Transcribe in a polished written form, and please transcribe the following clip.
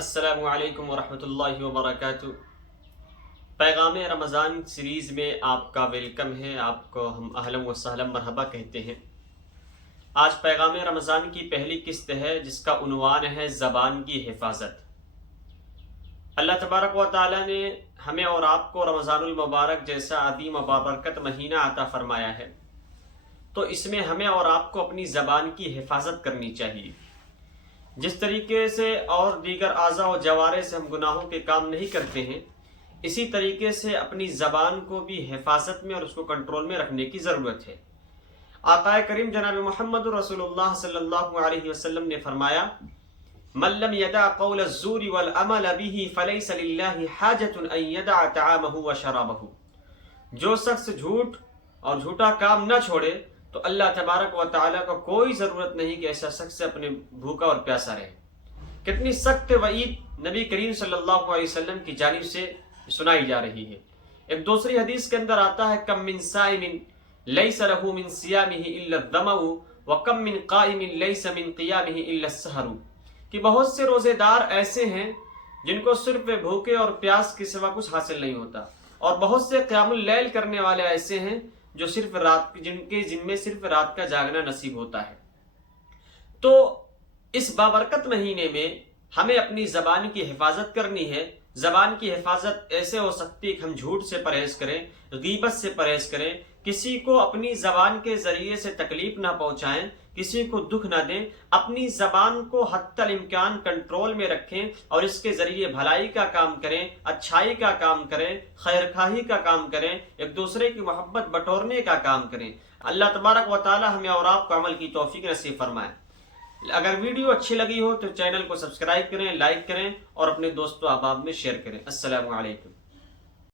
السلام علیکم ورحمۃ اللہ وبرکاتہ۔ پیغام رمضان سیریز میں آپ کا ویلکم ہے۔ آپ کو ہم اہلا و سہلا مرحبا کہتے ہیں۔ آج پیغام رمضان کی پہلی قسط ہے جس کا عنوان ہے زبان کی حفاظت۔ اللہ تبارک و تعالی نے ہمیں اور آپ کو رمضان المبارک جیسا عظیم و بابرکت مہینہ عطا فرمایا ہے، تو اس میں ہمیں اور آپ کو اپنی زبان کی حفاظت کرنی چاہیے۔ جس طریقے سے اور دیگر اعضاء و جوارح سے ہم گناہوں کے کام نہیں کرتے ہیں، اسی طریقے سے اپنی زبان کو بھی حفاظت میں اور اس کو کنٹرول میں رکھنے کی ضرورت ہے۔ آقا کریم جناب محمد رسول اللہ صلی اللہ علیہ وسلم نے فرمایا: من لم يدع قول الزور والعمل به فليس لله حاجة ان يدع طعامه وشرابه۔ جو شخص جھوٹ اور جھوٹا کام نہ چھوڑے تو اللہ تبارک و تعالیٰ کو کوئی ضرورت نہیں کہ ایسا شخص اپنے بھوکا اور پیاسا رہے۔ کتنی سخت وعید نبی کریم صلی اللہ علیہ وسلم کی جانب سے سنائی جا رہی ہے۔ ایک دوسری حدیث کے اندر آتا ہے: کم من صائم لیس له من صیامہ الا الظمأ وکم من قائم لیس من قیامہ الا السحر، کہ بہت سے روزے دار ایسے ہیں جن کو صرف بھوکے اور پیاس کے سوا کچھ حاصل نہیں ہوتا، اور بہت سے قیام اللیل کرنے والے ایسے ہیں جو صرف رات جن میں صرف رات کا جاگنا نصیب ہوتا ہے۔ تو اس بابرکت مہینے میں ہمیں اپنی زبان کی حفاظت کرنی ہے۔ زبان کی حفاظت ایسے ہو سکتی ہے کہ ہم جھوٹ سے پرہیز کریں، غیبت سے پرہیز کریں، کسی کو اپنی زبان کے ذریعے سے تکلیف نہ پہنچائیں، کسی کو دکھ نہ دیں، اپنی زبان کو حتی الامکان کنٹرول میں رکھیں اور اس کے ذریعے بھلائی کا کام کریں، اچھائی کا کام کریں، خیر خواہی کا کام کریں، ایک دوسرے کی محبت بٹورنے کا کام کریں۔ اللہ تبارک و تعالی ہمیں اور آپ کو عمل کی توفیق نصیب فرمائے۔ اگر ویڈیو اچھی لگی ہو تو چینل کو سبسکرائب کریں، لائک کریں اور اپنے دوستوں احباب میں شیئر کریں۔ السلام علیکم۔